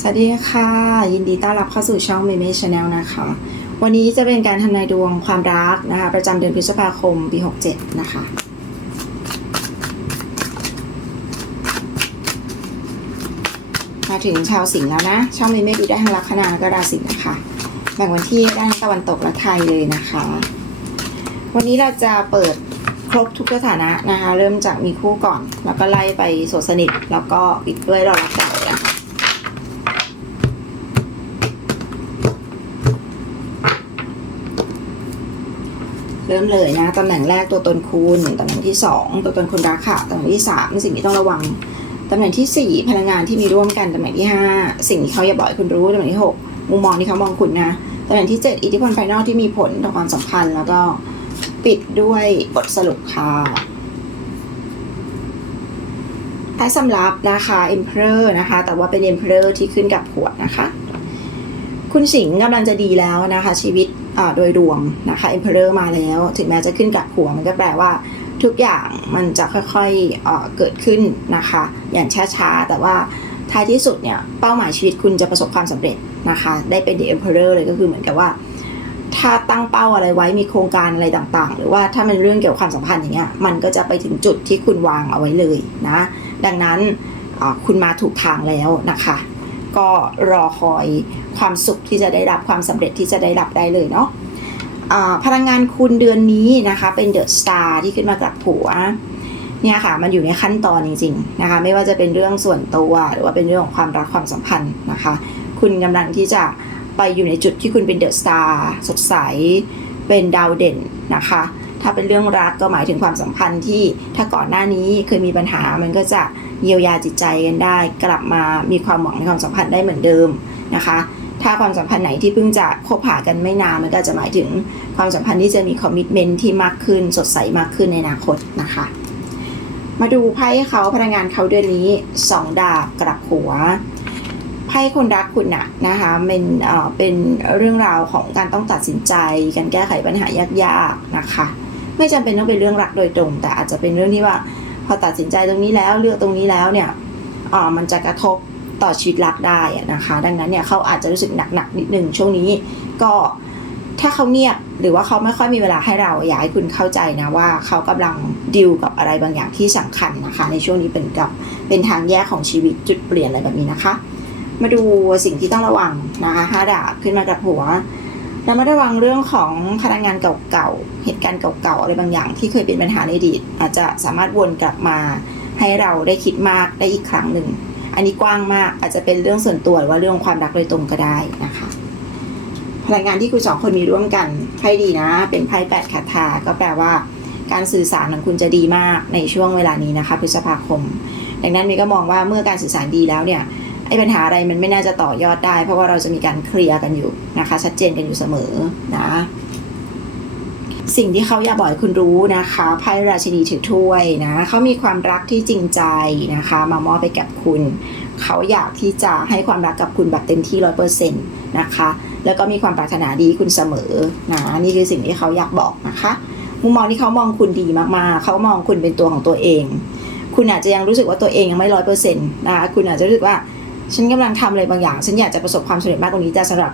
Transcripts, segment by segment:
สวัสดีค่ะ ยินดีต้อนรับเข้าสู่ช่อง m ม m ช Channel นะคะ วันนี้จะเป็นการทำนายดวงความรักนะคะ ประจำเดือนพฤษภาคมปี 67 นะคะมาถึงชาวสิงห์แล้วนะ ช่อง m ม m ดูได้ทั้งลัคนาแล้วก็ราศีนะคะแบ่งวันที่ได้ทั้งตะวันตกและไทยเลยนะคะ วันนี้เราจะเปิดครบทุกสถานะนะคะ เริ่มจากมีคู่ก่อน แล้วก็ไล่ไปโสดสนิท แล้วก็ปิดด้วยเรารักเก่านะคะ เริ่มเลยนะตำแหน่งแรกตัวตนคุณตำแหน่งที่สองตัวตนคนรักค่ะตำแหน่งที่สามสิ่งที่ต้องระวังตำแหน่งที่สี่พลังงานที่มีร่วมกันตำแหน่งที่ห้าสิ่งที่เขาอย่าบอกให้คุณรู้ตำแหน่งที่หกมุมมองที่เขามองคุณนะตำแหน่งที่เจ็ดอิทธิพลภายนอกที่มีผลต่อความสัมพันธ์แล้วก็ปิดด้วยบทสรุปค่ะใต้สำรับนะคะ Emperor นะคะ แต่ว่าเป็น Emperor ที่ขึ้นกับขวดนะคะ คุณสิงห์กำลังจะดีแล้วนะคะ ชีวิต โดยรวมนะคะ Emperor มาแล้ว ถึงแม้จะขึ้นกับหัวมันก็แปลว่าทุกอย่างมันจะค่อยๆเอเกิดขึ้นนะคะ อย่างช้าๆ แต่ว่าท้ายที่สุดเนี่ยเป้าหมายชีวิตคุณจะประสบความสำเร็จนะคะ ได้เป็น The Emperor เลยก็คือเหมือนกับว่า ถ้าตั้งเป้าอะไรไว้มีโครงการอะไรต่างๆ หรือว่าถ้ามันเรื่องเกี่ยวกับความสัมพันธ์อย่างเงี้ยมันก็จะไปถึงจุดที่คุณวางเอาไว้เลยนะ ดังนั้นคุณมาถูกทางแล้วนะคะ ก็รอคอยความสุขที่จะได้รับความสำเร็จที่จะได้รับได้เลยเนาะพลังงานคุณเดือนนี้นะคะเป็นเดอะสตาร์ที่ขึ้นมากับหัวเนี่ยค่ะมันอยู่ในขั้นตอนจริงๆนะคะไม่ว่าจะเป็นเรื่องส่วนตัวหรือว่าเป็นเรื่องของความรักความสัมพันธ์นะคะ คุณกำลังที่จะไปอยู่ในจุดที่คุณเป็นเดอะสตาร์สดใสเป็นดาวเด่นนะคะ ถ้าเป็นเรื่องรักก็หมายถึงความสัมพันธ์ที่ถ้าก่อนหน้านี้เคยมีปัญหามันก็จะเยียวยาจิตใจกันได้ กลับมามีความหวังในความสัมพันธ์ได้เหมือนเดิมนะคะ ถ้าความสัมพันธ์ไหนที่เพิ่งจะคบหากันไม่นานมันก็จะหมายถึงความสัมพันธ์ที่จะมีคอมมิชเมนที่มากขึ้น สดใสมากขึ้นในอนาคตนะคะ มาดูไพ่เขาพลังงานเขาเดือนนี้สองดาบกลับหัวไพ่คนรักคุณนะนะคะเป็นเอ่อเป็นเรื่องราวของการต้องตัดสินใจ การแก้ไขปัญหายากๆนะคะ ไม่จำเป็นต้องเป็นเรื่องรักโดยตรง แต่อาจจะเป็นเรื่องที่ว่า พอตัดสินใจตรงนี้แล้วเลือกตรงนี้แล้วเนี่ยอ่ามันจะกระทบต่อชีวิตรักได้นะคะ ดังนั้นเนี่ยเขาอาจจะรู้สึกหนักๆนิดนึงช่วงนี้ก็ถ้าเขาเงียบหรือว่าเขาไม่ค่อยมีเวลาให้เราอยากให้คุณเข้าใจนะว่าเขากำลังดิวกับอะไรบางอย่างที่สำคัญนะคะ ในช่วงนี้เป็นกับเป็นทางแยกของชีวิตจุดเปลี่ยนอะไรแบบนี้นะคะ มาดูสิ่งที่ต้องระวังนะคะห้าดาบขึ้นมากับหัว ระมัดระวังเรื่องของพลังงานเก่าๆ เหตุการณ์เก่าๆ อะไรบางอย่างที่เคยเป็นปัญหาในอดีต อาจจะสามารถวนกลับมาให้เราได้คิดมากได้อีกครั้งหนึ่ง อันนี้กว้างมากอาจจะเป็นเรื่องส่วนตัวหรือว่าเรื่องความรักโดยตรงก็ได้นะคะ พลังงานที่คุณสองคนมีร่วมกันไพ่ดีนะ เป็นไพ่แปดคาถาก็แปลว่า การสื่อสารของคุณจะดีมากในช่วงเวลานี้นะคะพฤษภาคม ดังนั้นมีก็มองว่าเมื่อการสื่อสารดีแล้วเนี่ย ไอ้ปัญหาอะไรมันไม่น่าจะต่อยอดได้ เพราะว่าเราจะมีการเคลียร์กันอยู่นะคะ ชัดเจนกันอยู่เสมอนะสิ่งที่เขาอยากบอกให้คุณรู้นะคะไพ่ราชินีถือถ้วยนะเขามีความรักที่จริงใจนะคะ มามอบไปกับคุณ เขาอยากที่จะให้ความรักกับคุณแบบเต็มที่ร้อยเปอร์เซ็นต์นะคะ แล้วก็มีความปรารถนาดีคุณเสมอนะนี่คือสิ่งที่เขาอยากบอกนะคะมุมมองที่เขามองคุณดีมากๆ เขามองคุณเป็นตัวของตัวเอง คุณอาจจะยังรู้สึกว่าตัวเองยังไม่ร้อยเปอร์เซ็นต์นะคะคุณอาจจะรู้สึกว่า ฉันกำลังทำอะไรบางอย่าง ฉันอยากจะประสบความสำเร็จมากกว่านี้แต่สำหรับ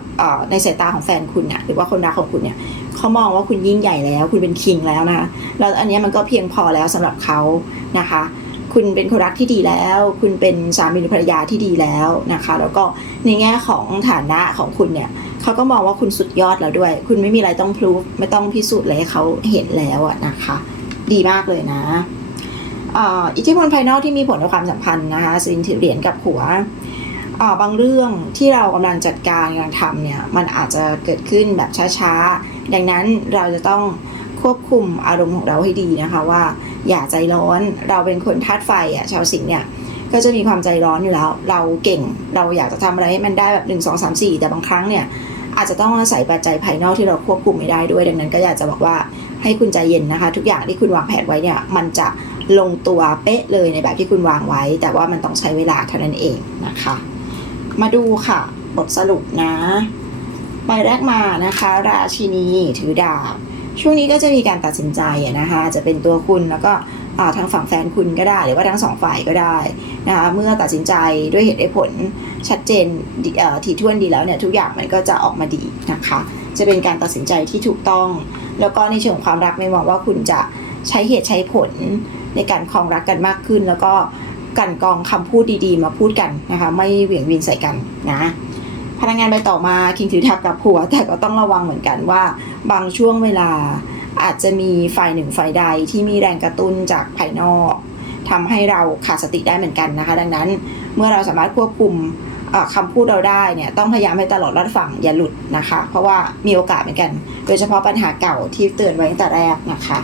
ในสายตาของแฟนคุณเนี่ยหรือว่าคนรักของคุณเนี่ยเขามองว่าคุณยิ่งใหญ่แล้ว คุณเป็นคิงแล้วนะคะแล้วอันนี้มันก็เพียงพอแล้วสำหรับเขานะคะ คุณเป็นคนรักที่ดีแล้ว คุณเป็นสามีหรือภรรยาที่ดีแล้วนะคะ แล้วก็ในแง่ของฐานะของคุณเนี่ยเขาก็มองว่าคุณสุดยอดแล้วด้วย คุณไม่มีอะไรต้องพิสูจไม่ต้องพิสูจน์อะไรให้เขาเห็นแล้วนะคะ ดีมากเลยนะอิทธิพลภายนอกที่มีผลต่อความสัมพันธ์นะคะสินถือเหรียญกับหัว บางเรื่องที่เรากำลังจัดการกำลังทำเนี่ยมันอาจจะเกิดขึ้นแบบช้าๆ ดังนั้นเราจะต้องควบคุมอารมณ์ของเราให้ดีนะคะว่า อย่าใจร้อนเราเป็นคนธาตุไฟอะชาวสิงห์เนี่ยก็จะมีความใจร้อนอยู่แล้ว เราเก่งเราอยากจะทำอะไรให้มันได้แบบ1 2 3 4แต่บางครั้งเนี่ยอาจจะต้องอาศัยปัจจัยภายนอกที่เราควบคุมไม่ได้ด้วย ดังนั้นก็อยากจะบอกว่าให้คุณใจเย็นนะคะ ทุกอย่างที่คุณวางแผนไว้เนี่ยมันจะลงตัวเป๊ะเลยในแบบที่คุณวางไว้ แต่ว่ามันต้องใช้เวลาเท่านั้นเองนะคะ มาดูค่ะ บทสรุปนะ ใบแรกมานะคะ ราชินีถือดาบ ช่วงนี้ก็จะมีการตัดสินใจนะคะ จะเป็นตัวคุณแล้วก็ทางฝั่งแฟนคุณก็ได้ หรือว่าทั้งสองฝ่ายก็ได้นะคะเมื่อตัดสินใจด้วยเหตุผลชัดเจนดีเอ่อถี่ถ้วนดีแล้วเนี่ยทุกอย่างมันก็จะออกมาดีนะคะ จะเป็นการตัดสินใจที่ถูกต้อง แล้วก็ในเชิงของความรักไม่มองว่าคุณจะใช้เหตุใช้ผลในการครองรักกันมากขึ้น แล้วก็ กันกองคำพูดดีๆ มาพูดกันนะคะ ไม่เหวี่ยงวินใส่กันนะ พนักงานไปต่อมาคิงถือทับกับผัว แต่ก็ต้องระวังเหมือนกันว่า บางช่วงเวลาอาจจะมีฝ่ายหนึ่งฝ่ายใดที่มีแรงกระตุ้นจากภายนอกทำให้เราขาดสติได้เหมือนกันนะคะ ดังนั้นเมื่อเราสามารถควบคุมเอ่อคำพูดเราได้เนี่ยต้องพยายามให้ตลอดรอดฝั่งอย่าหลุดนะคะ เพราะว่ามีโอกาสเหมือนกัน โดยเฉพาะปัญหาเก่าที่เตือนไว้ตั้งแต่แรกนะคะ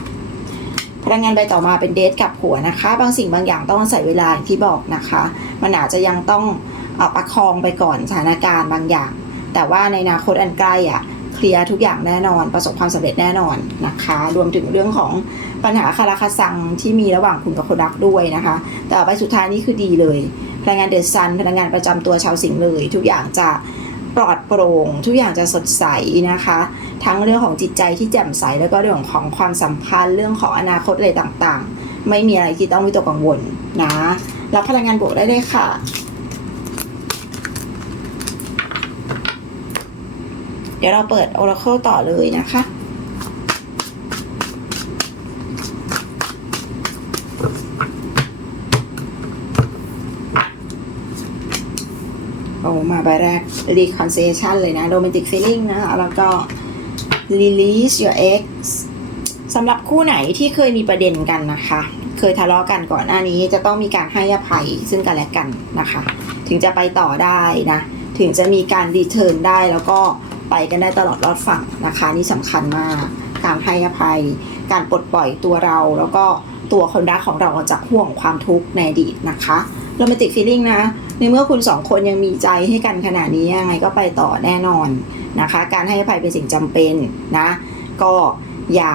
พนักงานใบต่อมาเป็นเดทกับผัวนะคะ บางสิ่งบางอย่างต้องอาศัยเวลาอย่างที่บอกนะคะ มันอาจจะยังต้องอประคองไปก่อนสถานการณ์บางอย่าง แต่ว่าในอนาคตอันใกล้อะเคลียร์ทุกอย่างแน่นอนประสบความสำเร็จแน่นอนนะคะ รวมถึงเรื่องของปัญหาคาราคาซังที่มีระหว่างคุณกับคนรักด้วยนะคะ แต่ใบสุดท้ายนี่คือดีเลยพนักงานเดซันพนักงานประจำตัวชาวสิงห์เลย ทุกอย่างจะ ปลอดโปร่ง ทุกอย่างจะสดใสนะคะ ทั้งเรื่องของจิตใจที่แจ่มใสแล้วก็เรื่องของความสัมพันธ์เรื่องของอนาคตอะไรต่างๆ ไม่มีอะไรที่ต้องวิตกกังวลนะรับพลังงานบวกได้เลยค่ะเดี๋ยวเราเปิด Oracle ต่อเลยนะคะ มาใบแรก reconciliation เลยนะ romantic feeling นะคะ แล้วก็ release your ex สำหรับคู่ไหนที่เคยมีประเด็นกันนะคะ เคยทะเลาะกันก่อนหน้านี้จะต้องมีการให้อภัยซึ่งกันและกันนะคะ ถึงจะไปต่อได้นะ ถึงจะมีการรีเทิร์นได้แล้วก็ไปกันได้ตลอดรอดฝั่งนะคะ นี่สำคัญมาก การให้อภัย การปลดปล่อยตัวเรา แล้วก็ตัวคนรักของเราจากห่วงความทุกข์ในอดีตนะคะโรแมนติกฟีลิ่งนะ ในเมื่อคุณสองคนยังมีใจให้กันขนาดนี้ยังไงก็ไปต่อแน่นอนนะคะ การให้อภัยเป็นสิ่งจำเป็นนะ ก็อย่า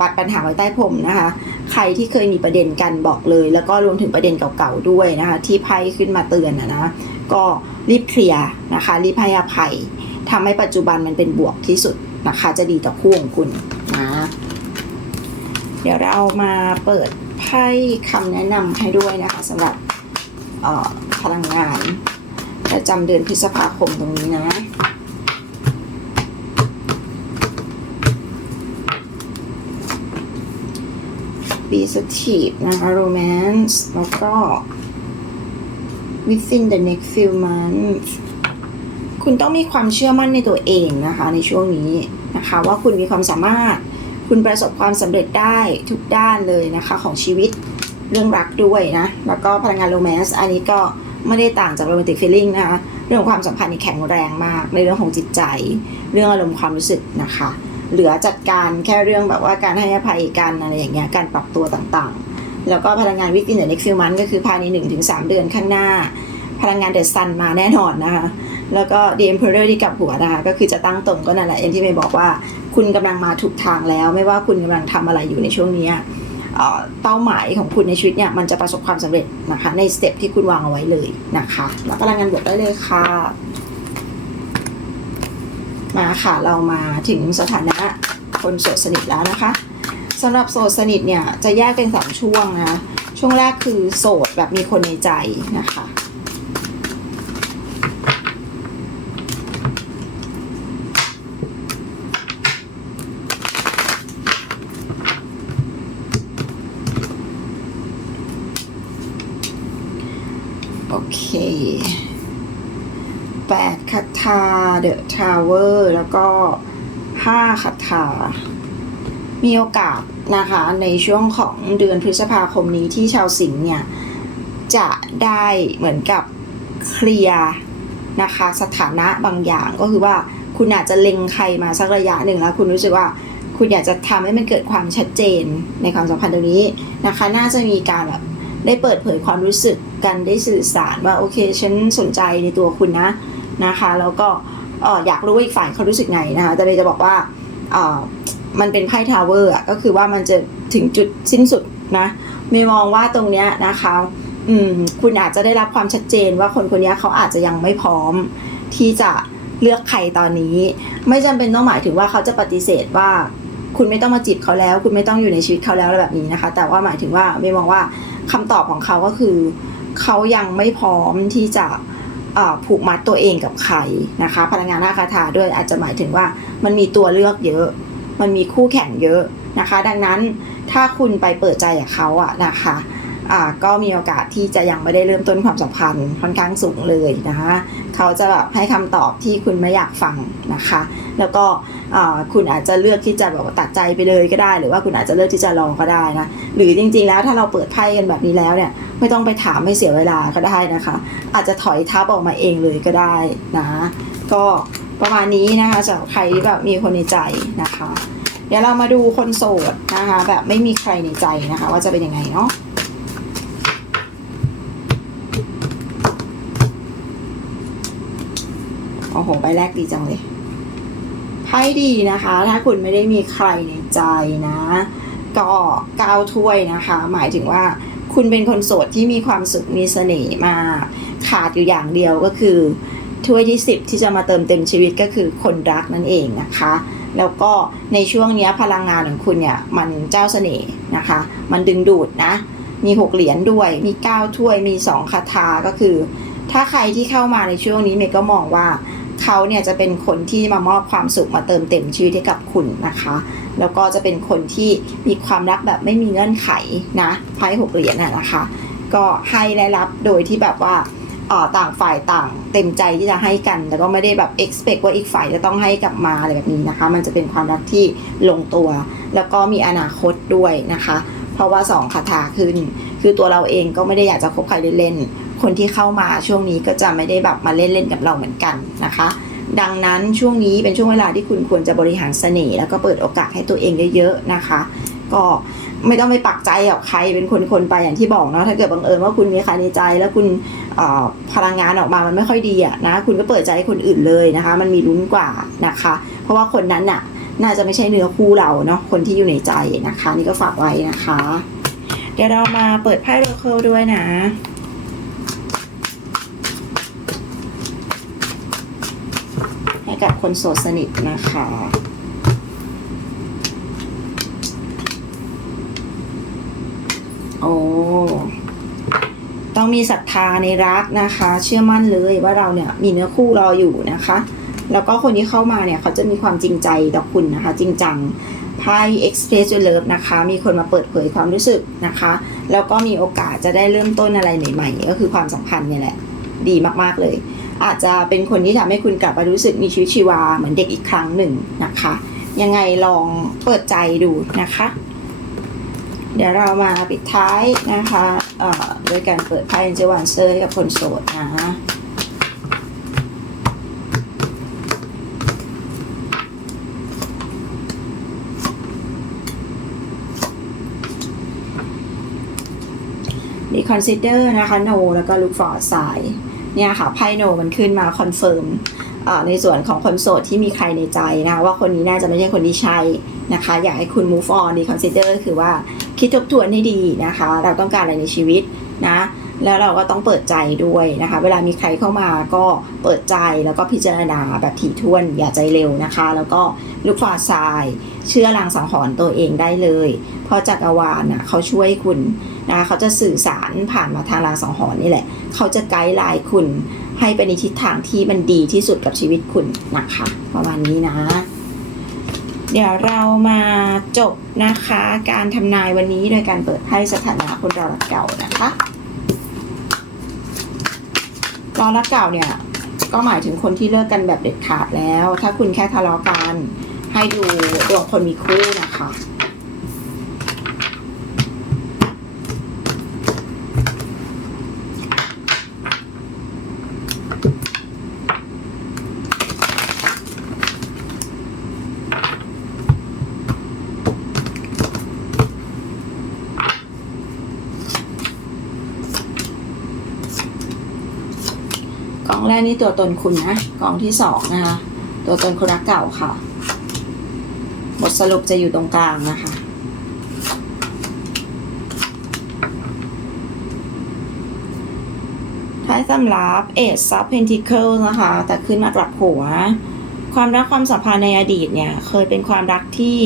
ปัดปัญหาไว้ใต้ผมนะคะ ใครที่เคยมีประเด็นกันบอกเลย แล้วก็รวมถึงประเด็นเก่าๆด้วยนะคะ ที่ไพ่ขึ้นมาเตือนนะก็รีบเคลียร์นะคะรีบให้อภัยทำให้ปัจจุบันมันเป็นบวกที่สุดนะคะ จะดีต่อคู่ของคุณนะเดี๋ยวเรามาเปิดไพ่คำแนะนำให้ด้วยนะคะสำหรับ พลังงานประจำเดือนพฤษภาคมตรงนี้นะ be assertive นะคะ romance แล้วก็ within the next few months คุณต้องมีความเชื่อมั่นในตัวเองนะคะ ในช่วงนี้นะคะ ว่าคุณมีความสามารถ คุณประสบความสำเร็จได้ทุกด้านเลยนะคะของชีวิต เรื่องรักด้วยนะ แล้วก็พลังงานโรแมนต์อันนี้ก็ไม่ได้ต่างจากโรแมนติกฟีลิ่งนะคะ เรื่องของความสัมพันธ์นี่แข็งแรงมาก ในเรื่องของจิตใจ เรื่องอารมณ์ความรู้สึกนะคะ เหลือจัดการแค่เรื่องแบบว่าการให้อภัยกันอะไรอย่างเงี้ย การปรับตัวต่างๆ แล้วก็พลังงานวิ t ินเด next few months ก็คือภายใน 1-3 เดือนข้างหน้า พลังงานเด e s ซันมาแน่นอนนะคะ แล้วก็ The Emperor ที่กับหัวนะคะ ก็คือจะตั้งตรงก็นั่นแหละเอย่างที่เมย์บอกว่า คุณกำลังมาถูกทางแล้ว ไม่ว่าคุณกำลังทำอะไรอยู่ในช่วงนี้ เป้าหมายของคุณในชีวิตเนี่ยมันจะประสบความสำเร็จนะคะในสเต็ปที่คุณวางเอาไว้เลยนะคะแล้วพลังงานบวกได้เลยค่ะมาค่ะเรามาถึงสถานะคนโสดสนิทแล้วนะคะสำหรับโสดสนิทเนี่ยจะแยกเป็นสองช่วงนะช่วงแรกคือโสดแบบมีคนในใจนะคะ โอเคแปดคาถาเดอะทาวเวอร์แล้วก็ห้าคาถามีโอกาสนะคะในช่วงของเดือนพฤษภาคมนี้ที่ชาวสิงห์เนี่ย จะได้เหมือนกับเคลียร์นะคะสถานะบางอย่างก็คือว่าคุณอาจจะเล็งใครมาสักระยะหนึ่งแล้ว คุณรู้สึกว่าคุณอยากจะทำให้มันเกิดความชัดเจนในความสัมพันธ์ตรงนี้นะคะ น่าจะมีการแบบ ได้เปิดเผยความรู้สึกกันได้สื่อสารว่าโอเคฉันสนใจในตัวคุณนะนะคะ แล้วก็เอ่อยากรู้ว่าอีกฝ่ายเขารู้สึกไงนะคะแต่เลยจะบอกว่ามันเป็นไพ่ทาวเวอร์อะก็คือว่ามันจะถึงจุดสิ้นสุดนะมีมองว่าตรงเนี้ยนะคะอืมคุณอาจจะได้รับความชัดเจนว่าคนคนนี้เขาอาจจะยังไม่พร้อมที่จะเลือกใครตอนนี้ ไม่จำเป็นต้องหมายถึงว่าเขาจะปฏิเสธว่า คุณไม่ต้องมาจีบเขาแล้ว คุณไม่ต้องอยู่ในชีวิตเขาแล้วอะไรแบบนี้นะคะ แต่ว่าหมายถึงว่าไม่มองว่า คำตอบของเขาก็คือ เขายังไม่พร้อมที่จะผูกมัดตัวเองกับใครนะคะ พลังงานหน้าคาถาด้วยอาจจะหมายถึงว่ามันมีตัวเลือกเยอะ มันมีคู่แข่งเยอะนะคะ ดังนั้นถ้าคุณไปเปิดใจกับเขาอะนะคะ ก็มีโอกาสที่จะยังไม่ได้เริ่มต้นความสัมพันธ์ค่อนข้างสูงเลยนะคะเขาจะแบบให้คำตอบที่คุณไม่อยากฟังนะคะ แล้วก็คุณอาจจะเลือกที่จะแบบตัดใจไปเลยก็ได้ หรือว่าคุณอาจจะเลือกที่จะรอก็ได้นะหรือจริง ๆ แล้วถ้าเราเปิดไพ่กันแบบนี้แล้วเนี่ยไม่ต้องไปถามไม่เสียเวลาก็ได้นะคะ อาจจะถอยทับออกมาเองเลยก็ได้นะก็ประมาณนี้นะคะสำหรับใครที่แบบมีคนในใจนะคะ เดี๋ยวเรามาดูคนโสดนะคะ แบบไม่มีใครในใจนะคะ ว่าจะเป็นยังไงเนาะ โอ้โหใบแรกดีจังเลยไพ่ดีนะคะ ถ้าคุณไม่ได้มีใครในใจนะ ก็ก้าวถ้วยนะคะ หมายถึงว่าคุณเป็นคนโสดที่มีความสุขมีเสน่ห์มากขาดอยู่อย่างเดียวก็คือถ้วยที่ 10 ที่จะมาเติมเต็มชีวิตก็คือคนรักนั่นเองนะคะ แล้วก็ในช่วงนี้พลังงานของคุณเนี่ยมันเจ้าเสน่ห์นะคะ มันดึงดูดนะ มี 6 เหรียญด้วย มี 9 ถ้วยมี 2 คาถาก็คือ ถ้าใครที่เข้ามาในช่วงนี้เมย์ก็มองว่า เขาเนี่ยจะเป็นคนที่มามอบความสุขมาเติมเต็มชีวิตให้กับคุณนะคะ แล้วก็จะเป็นคนที่มีความรักแบบไม่มีเงื่อนไขนะไพ่หกเหรียญน่ะนะคะ ก็ให้และรับโดยที่แบบว่าต่างฝ่ายต่างเต็มใจที่จะให้กัน แล้วก็ไม่ได้แบบ expect ว่าอีกฝ่ายจะต้องให้กลับมาอะไรแบบนี้นะคะ มันจะเป็นความรักที่ลงตัว แล้วก็มีอนาคตด้วยนะคะ เพราะว่าสองคาถาขึ้น คือตัวเราเองก็ไม่ได้อยากจะคบใครเล่นๆ คนที่เข้ามาช่วงนี้ก็จะไม่ได้แบบมาเล่นๆกับเราเหมือนกันนะคะ ดังนั้นช่วงนี้เป็นช่วงเวลาที่คุณควรจะบริหารเสน่ห์แล้วก็เปิดโอกาสให้ตัวเองเยอะๆนะคะ ก็ไม่ต้องไปปักใจกับใครเป็นคนๆไปอย่างที่บอกเนาะถ้าเกิดบังเอิญว่าคุณมีใครในใจ แล้วคุณพลังงานออกมามันไม่ค่อยดีอะนะคุณก็เปิดใจให้คนอื่นเลยนะคะ มันมีลุ้นกว่านะคะ เพราะว่าคนนั้นน่ะน่าจะไม่ใช่เนื้อคู่เราเนาะคนที่อยู่ในใจนะคะ นี่ก็ฝากไว้นะคะ เดี๋ยวเรามาเปิดไพ่โรเคิลด้วยนะ ให้ กับคนโสดสนิทนะคะโอ้ต้องมีศรัทธาในรักนะคะ เชื่อมั่นเลยว่าเราเนี่ยมีเนื้อคู่รออยู่นะคะ แล้วก็คนที่เข้ามาเนี่ย เขาจะมีความจริงใจต่อคุณนะคะ จริงจังไพ่ Express Your Love นะคะ มีคนมาเปิดเผยความรู้สึกนะคะ แล้วก็มีโอกาสจะได้เริ่มต้นอะไรใหม่ ๆ ก็คือความสัมพันธ์เนี่ยแหละ ดีมากๆเลย อาจจะเป็นคนที่ทำให้คุณกลับมารู้สึกมีชีวิตชีวาเหมือนเด็กอีกครั้งหนึ่งนะคะ ยังไงลองเปิดใจดูนะคะ เดี๋ยวเรามาปิดท้ายนะคะโดยการเปิดไพ่ Angel Answer ให้กับคนโสดนะดี consider นะคะ no แล้วก็ look for a sign เนี่ยค่ะไพ่ no มันขึ้นมาคอนเฟิร์มในส่วนของคนโสดที่มีใครในใจนะคะว่าคนนี้น่าจะไม่ใช่คนที่ใช่นะคะ อยากให้คุณ move on ดี consider ก็คือว่าคิดทบทวนให้ดีนะคะ เราต้องการอะไรในชีวิตนะ แล้วเราก็ต้องเปิดใจด้วยนะคะ เวลามีใครเข้ามาก็เปิดใจแล้วก็พิจารณาแบบถี่ถ้วนอย่าใจเร็วนะคะ แล้วก็ลูกฟาทราย เชื่อลางสังหรณ์ตัวเองได้เลย เพราะจักรวาลน่ะเขาช่วยคุณนะคะเขาจะสื่อสารผ่านมาทางลางสังหรณ์นี่แหละ เขาจะไกด์ไลน์คุณให้ไปในทิศทางที่มันดีที่สุดกับชีวิตคุณนะคะประมาณนี้นะเดี๋ยวเรามาจบนะคะ การทำนายวันนี้โดยการเปิดไพ่สถานะคนเรารักเก่านะคะ รอรักเก่าเนี่ย ก็หมายถึงคนที่เลิกกันแบบเด็ดขาดแล้ว ถ้าคุณแค่ทะเลาะกัน ให้ดูดวงคนมีคู่นะคะ ก องแรกนี่ตัวตนคุณนะกองที่สองนะคะตัวตนคนรักเก่าค่ะ บทสรุปจะอยู่ตรงกลางนะคะ ท้ายสำรับเอซซับเพนทิเคิลนะคะ แต่ขึ้นมากลับหัว ความรักความสัมพันธ์ในอดีตเนี่ย เคยเป็นความรักที่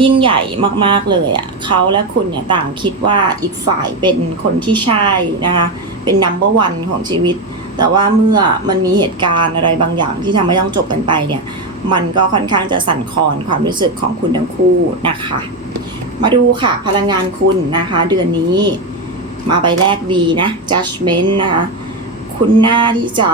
ยิ่งใหญ่มากๆเลยอะ่ะเขาและคุณเนี่ยต่างคิดว่าอีกฝ่ายเป็นคนที่ใช่นะคะ เป็น number one ของชีวิต แต่ว่าเมื่อมันมีเหตุการณ์อะไรบางอย่างที่ทำให้ต้องจบกันไปเนี่ย มันก็ค่อนข้างจะสั่นคลอนความรู้สึกของคุณทั้งคู่นะคะ มาดูค่ะพลังงานคุณนะคะ เดือนนี้มาใบแรก V นะ judgment นะคะคุณน่าที่จะ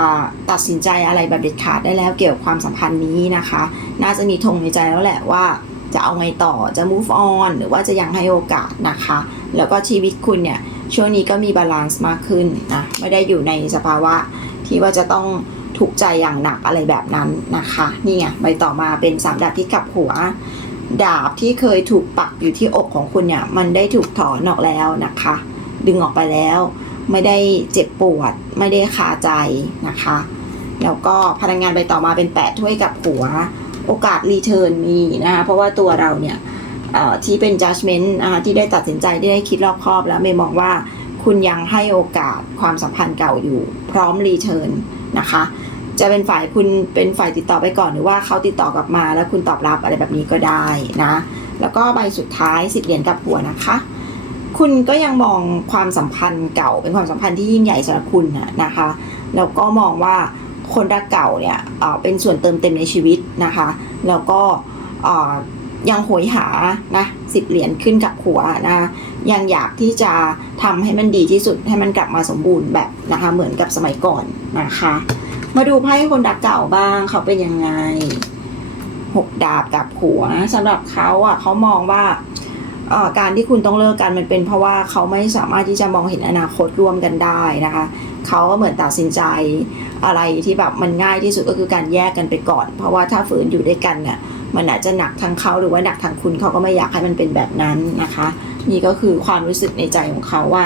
ตัดสินใจอะไรแบบเด็ดขาดได้แล้วเกี่ยวกับความสัมพันธ์นี้นะคะ น่าจะมีธงในใจแล้วแหละว่าจะเอาไงต่อจะ move on หรือว่าจะยังให้โอกาสนะคะ แล้วก็ชีวิตคุณเนี่ย ช่วงนี้ก็มีบาลานซ์มากขึ้นนะไม่ได้อยู่ในสภาวะที่ว่าจะต้องถูกใจอย่างหนักอะไรแบบนั้นนะคะนี่ไงใบต่อมาเป็นสามดาบที่กลับหัว ดาบที่เคยถูกปักอยู่ที่อกของคุณเนี่ยมันได้ถูกถอนออกแล้วนะคะ ดึงออกไปแล้ว ไม่ได้เจ็บปวด ไม่ได้คาใจนะคะ แล้วก็พลังงานใบต่อมาเป็นแปดถ้วยกับหัว โอกาสรีเทิร์นมีนะคะเพราะว่าตัวเราเนี่ย ที่เป็น judgment นะคะที่ได้ตัดสินใจที่ได้คิดรอบคอบแล้วเมย์มองว่าคุณยังให้โอกาสความสัมพันธ์เก่าอยู่ พร้อมรีเทิร์นนะคะ จะเป็นฝ่ายคุณเป็นฝ่ายติดต่อไปก่อนหรือว่าเขาติดต่อกลับมาแล้วคุณตอบรับอะไรแบบนี้ก็ได้นะ แล้วก็ใบสุดท้ายสิบเหรียญกับหัวนะคะ คุณก็ยังมองความสัมพันธ์เก่าเป็นความสัมพันธ์ที่ยิ่งใหญ่สำหรับคุณนะคะแล้วก็มองว่าคนรักเก่าเนี่ยเป็นส่วนเติมเต็มในชีวิตนะคะ แล้วก็ ยังโหยหานะสิบเหรียญขึ้นกับหัวนะยังอยากที่จะทำให้มันดีที่สุดให้มันกลับมาสมบูรณ์แบบนะคะเหมือนกับสมัยก่อนนะคะ มาดูไพ่คนรักเก่าบ้างเขาเป็นยังไงหกดาบกับหัวสำหรับเขาอะเขามองว่าการที่คุณต้องเลิกกันมันเป็นเพราะว่าเขาไม่สามารถที่จะมองเห็นอนาคตร่วมกันได้นะคะเขาก็เหมือนตัดสินใจอะไรที่แบบมันง่ายที่สุดก็คือการแยกกันไปก่อน เพราะว่าถ้าฝืนอยู่ด้วยกันเนี่ย มันอาจจะหนักทางเขาหรือว่าหนักทางคุณเขาก็ไม่อยากให้มันเป็นแบบนั้นนะคะ นี่ก็คือความรู้สึกในใจของเขาว่า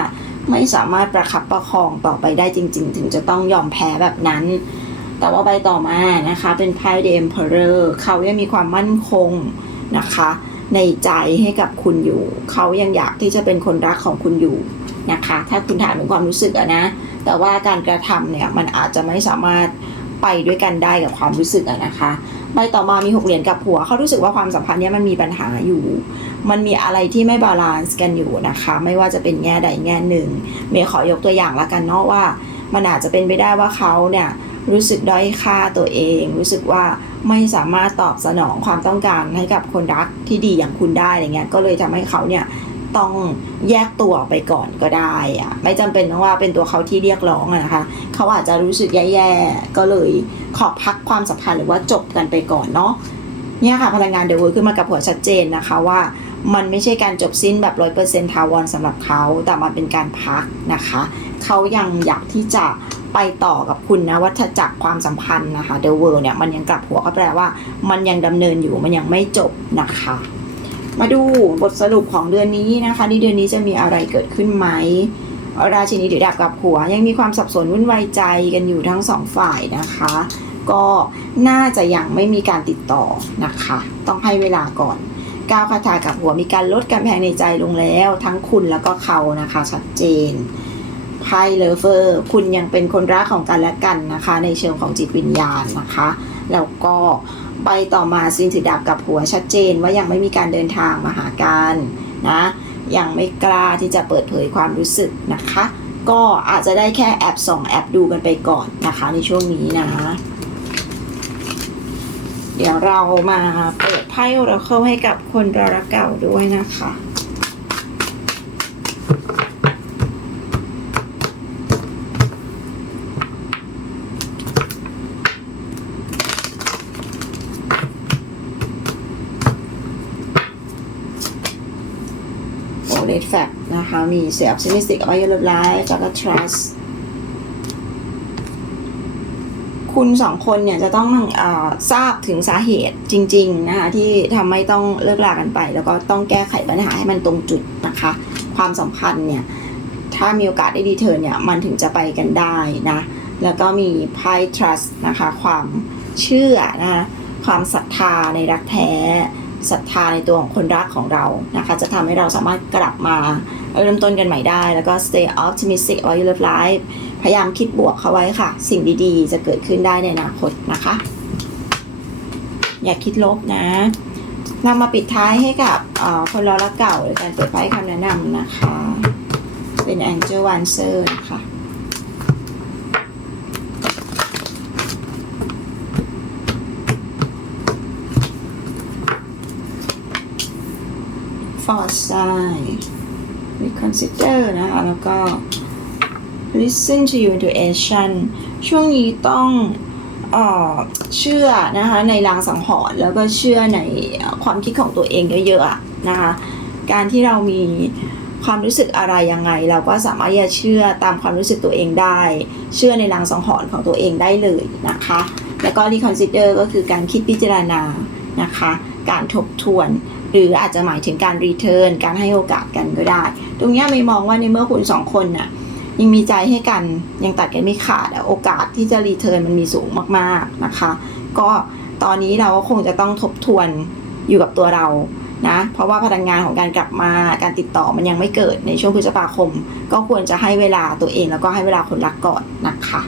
ไม่สามารถประคับประคองต่อไปได้จริง ๆ ถึงจะต้องยอมแพ้แบบนั้น แต่ว่าใบต่อมานะคะเป็นไพ่ The Emperor เขายังมีความมั่นคงนะคะ ในใจให้กับคุณอยู่ เขายังอยากที่จะเป็นคนรักของคุณอยู่นะคะ ถ้าคุณถามถึงความรู้สึกอะนะ แต่ว่าการกระทำเนี่ยมันอาจจะไม่สามารถไปด้วยกันได้กับความรู้สึกอะนะคะ ใบต่อมามีหกเหรียญกับหัว เขารู้สึกว่าความสัมพันธ์เนี้ยมันมีปัญหาอยู่ มันมีอะไรที่ไม่บาลานซ์กันอยู่นะคะ ไม่ว่าจะเป็นแง่ใดแง่หนึ่ง เมย์ขอยกตัวอย่างละกันเนาะว่า มันอาจจะเป็นไปได้ว่าเขาเนี่ยรู้สึกด้อยค่าตัวเอง รู้สึกว่าไม่สามารถตอบสนองความต้องการให้กับคนรักที่ดีอย่างคุณได้อะไรเงี้ยก็เลยทำให้เขาเนี่ย ต้องแยกตัวไปก่อนก็ได้อะไม่จำเป็นต้องว่าเป็นตัวเขาที่เรียกร้องอะนะคะ เขาอาจจะรู้สึกแย่ๆก็เลยขอพักความสัมพันธ์หรือว่าจบกันไปก่อนเนาะเนี่ยค่ะพลังงานเดอะเวิร์ขึ้นมากับหัวชัดเจนนะคะว่ามันไม่ใช่การจบสิ้นแบบร้อยเปอร์เซ็นต์ทาวรสำหรับเขา แต่มันเป็นการพักนะคะ เขายังอยากที่จะไปต่อกับคุณนะวัฏจักรความสัมพันธ์นะคะเดอะเวิร์เนี่ยมันยังกลับหัวก็แปลว่า มันยังดำเนินอยู่มันยังไม่จบนะคะ มาดูบทสรุปของเดือนนี้นะคะในเดือนนี้จะมีอะไรเกิดขึ้นไหมราชินีถือดาบกับหัว ยังมีความสับสนวุ่นวายใจกันอยู่ทั้งสองฝ่ายนะคะ ก็น่าจะยังไม่มีการติดต่อนะคะ ต้องให้เวลาก่อนก้าวคาถากับหัวมีการลดกำแพงในใจลงแล้ว ทั้งคุณแล้วก็เขานะคะ ชัดเจน ไพ่เลเวอร์คุณยังเป็นคนรักของกันและกันนะคะ ในเชิงของจิตวิญญาณนะคะ แล้วก็ใบต่อมาซินถือดาบกับหัวชัดเจนว่ายังไม่มีการเดินทางมาหากันนะยังไม่กล้าที่จะเปิดเผยความรู้สึกนะคะ ก็อาจจะได้แค่แอบส่องแอบดูกันไปก่อนนะคะในช่วงนี้นะ เดี๋ยวเรามาเปิดไพ่เราเข้าให้กับคนรักเก่าด้วยนะคะ โอเลดแฟก นะคะมีเสียบซิมิสติกเอาไว้ยลบไลฟ์แล้วก็ trust คุณสองคนเนี่ยจะต้องอทราบถึงสาเหตุจริงๆนะคะที่ทำให้ต้องเลิกลากันไป แล้วก็ต้องแก้ไขปัญหาให้มันตรงจุดนะคะ ความสัมพันธ์เนี่ย ถ้ามีโอกาสได้ดีเทิร์นเนี่ย มันถึงจะไปกันได้นะ แล้วก็มีไพ่ trust นะคะ ความเชื่อนะความศรัทธาในรักแท้ ศรัทธาในตัวของคนรักของเรานะคะ จะทำให้เราสามารถกลับมาเริ่มต้นกันใหม่ได้ แล้วก็ stay optimistic while you live life พยายามคิดบวกเข้าไว้ค่ะ สิ่งดีๆ จะเกิดขึ้นได้ในอนาคตนะคะ อย่าคิดลบนะนำมาปิดท้ายให้กับคนรอรักเก่าโดยการเปิดไพ่คำแนะนำนะคะ เป็น Angel a n s w e r นะคะ foresight reconsider นะคะ แล้วก็ listen to your intuition ช่วงนี้ต้องเออชื่อนะคะในรางสังหรณ์แล้วก็เชื่อในความคิดของตัวเองเยอะๆนะคะ การที่เรามีความรู้สึกอะไรยังไง เราก็สามารถจะเชื่อตามความรู้สึกตัวเองได้ เชื่อในรางสังหรณ์ของตัวเองได้เลยนะคะ แล้วก็ reconsider ก็คือการคิดพิจารณานะคะ การทบทวน หรืออาจจะหมายถึงการรีเทิร์นการให้โอกาสกันก็ได้ ตรงนี้ไม่มองว่าในเมื่อคุณสองคนน่ะยังมีใจให้กันยังตัดกันไม่ขาดโอกาสที่จะรีเทิร์นมันมีสูงมากๆนะคะ ก็ตอนนี้เราก็คงจะต้องทบทวนอยู่กับตัวเรานะเพราะว่าพลังงานของการกลับมาการติดต่อมันยังไม่เกิดในช่วงพฤษภาคม ก็ควรจะให้เวลาตัวเองแล้วก็ให้เวลาคนรักก่อนนะคะ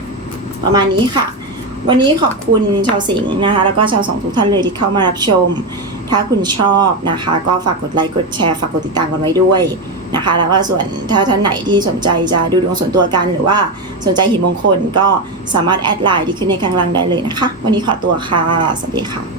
ประมาณนี้ค่ะ วันนี้ขอบคุณชาวสิงห์นะคะ แล้วก็ชาวสองทุกท่านเลยที่เข้ามารับชม ถ้าคุณชอบนะคะ ก็ฝากกดไลค์กดแชร์ฝากกดติดตามกันไว้ด้วยนะคะ แล้วก็ส่วนถ้าท่านไหนที่สนใจจะดูดวงส่วนตัวกัน หรือว่าสนใจหินมงคลก็สามารถแอดไลน์ที่ขึ้นในข้างล่างได้เลยนะคะ วันนี้ขอตัวค่ะ สวัสดีค่ะ